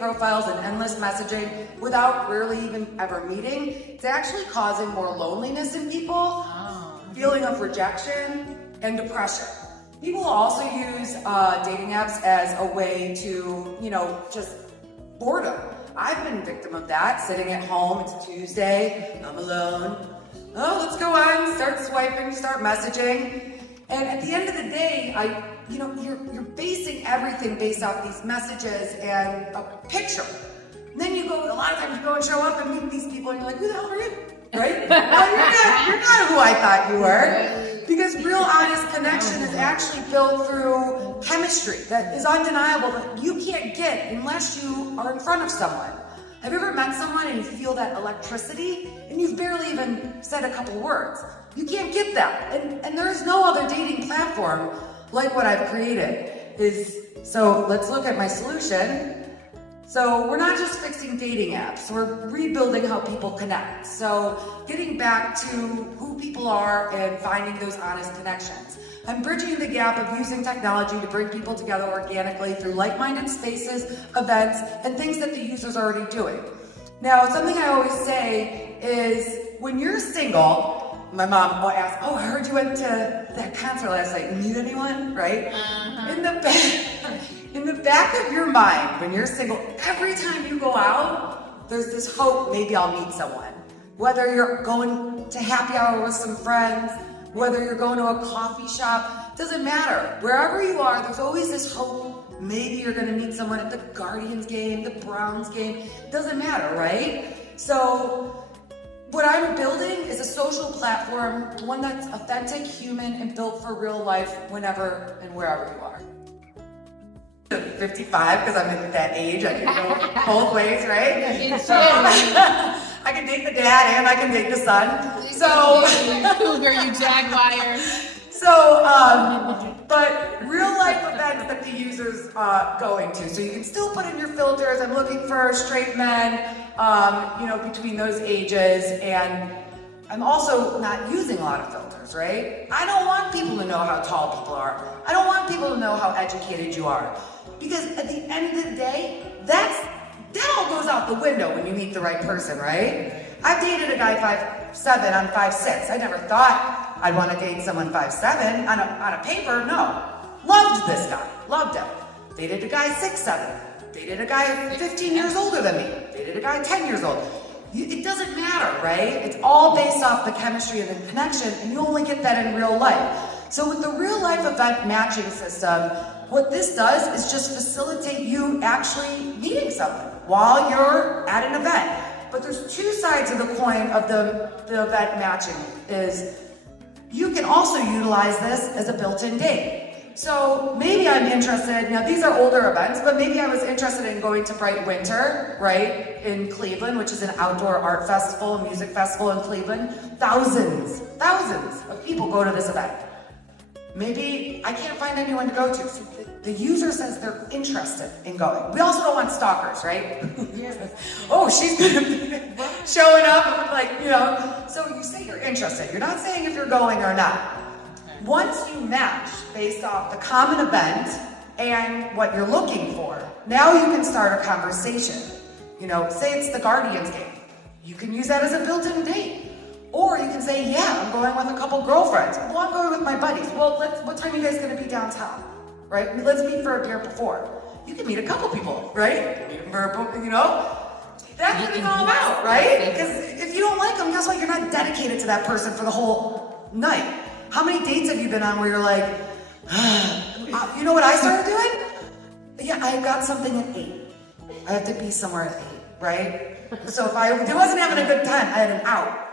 profiles and endless messaging without really even ever meeting, it's actually causing more loneliness in people, feeling of rejection, and depression. People also use dating apps as a way to, just boredom. I've been a victim of that, sitting at home, it's Tuesday, I'm alone. Oh, let's go on, start swiping, start messaging. And at the end of the day, you're basing everything based off these messages and a picture. And then a lot of times you go and show up and meet these people and you're like, who the hell are you? Right? Well, you're not who I thought you were. Because real honest connection is actually built through chemistry that is undeniable, that you can't get unless you are in front of someone. Have you ever met someone and you feel that electricity and you've barely even said a couple words? You can't get that. And there's no other dating platform like what I've created. So let's look at my solution. So we're not just fixing dating apps, we're rebuilding how people connect. So getting back to who people are and finding those honest connections. I'm bridging the gap of using technology to bring people together organically through like-minded spaces, events, and things that the user's already doing. Now, something I always say is when you're single, my mom will ask, I heard you went to that concert last night. Meet anyone? Right? In the back of your mind, when you're single, every time you go out, there's this hope maybe I'll meet someone. Whether you're going to happy hour with some friends, whether you're going to a coffee shop, doesn't matter. Wherever you are, there's always this hope maybe you're gonna meet someone at the Guardians game, the Browns game, doesn't matter, right? So what I'm building is a social platform, one that's authentic, human, and built for real life whenever and wherever you are. 55, because I'm in that age, I can go both ways, right? So, I can date the dad and I can date the son. So, Cougar, you jaguar. So, but real life events that the user's going to. So you can still put in your filters. I'm looking for straight men, between those ages, and I'm also not using a lot of filters, right? I don't want people to know how tall people are. I don't want people to know how educated you are. Because at the end of the day, that all goes out the window when you meet the right person, right? I've dated a guy 5'7", I'm 5'6". I never thought I'd want to date someone 5'7". On a paper, no. Loved this guy, loved him. Dated a guy 6'7". Dated a guy 15 years older than me. Dated a guy 10 years old. It doesn't matter, right? It's all based off the chemistry and the connection, and you only get that in real life. So with the real life event matching system, what this does is just facilitate you actually meeting someone while you're at an event. But there's two sides of the coin of the event matching is you can also utilize this as a built-in date. So maybe I'm interested, now these are older events, but maybe I was interested in going to Bright Winter, right, in Cleveland, which is an outdoor art festival, a music festival in Cleveland. Thousands of people go to this event. Maybe I can't find anyone to go to. So the user says they're interested in going. We also don't want stalkers, right? Oh, she's gonna be showing up and so you say you're interested. You're not saying if you're going or not. Once you match based off the common event and what you're looking for, now you can start a conversation. Say it's the Guardians game. You can use that as a built-in date. Or you can say, yeah, I'm going with a couple girlfriends. Well, I'm going with my buddies. Well, what time are you guys gonna be downtown? Right? Let's meet for a beer before. You can meet a couple people, right? That's what it's all about, right? Because if you don't like them, guess what? You're not dedicated to that person for the whole night. How many dates have you been on where you're like, you know what I started doing? Yeah, I got something at 8. I have to be somewhere at 8, right? So if I wasn't having a good time, I had an out.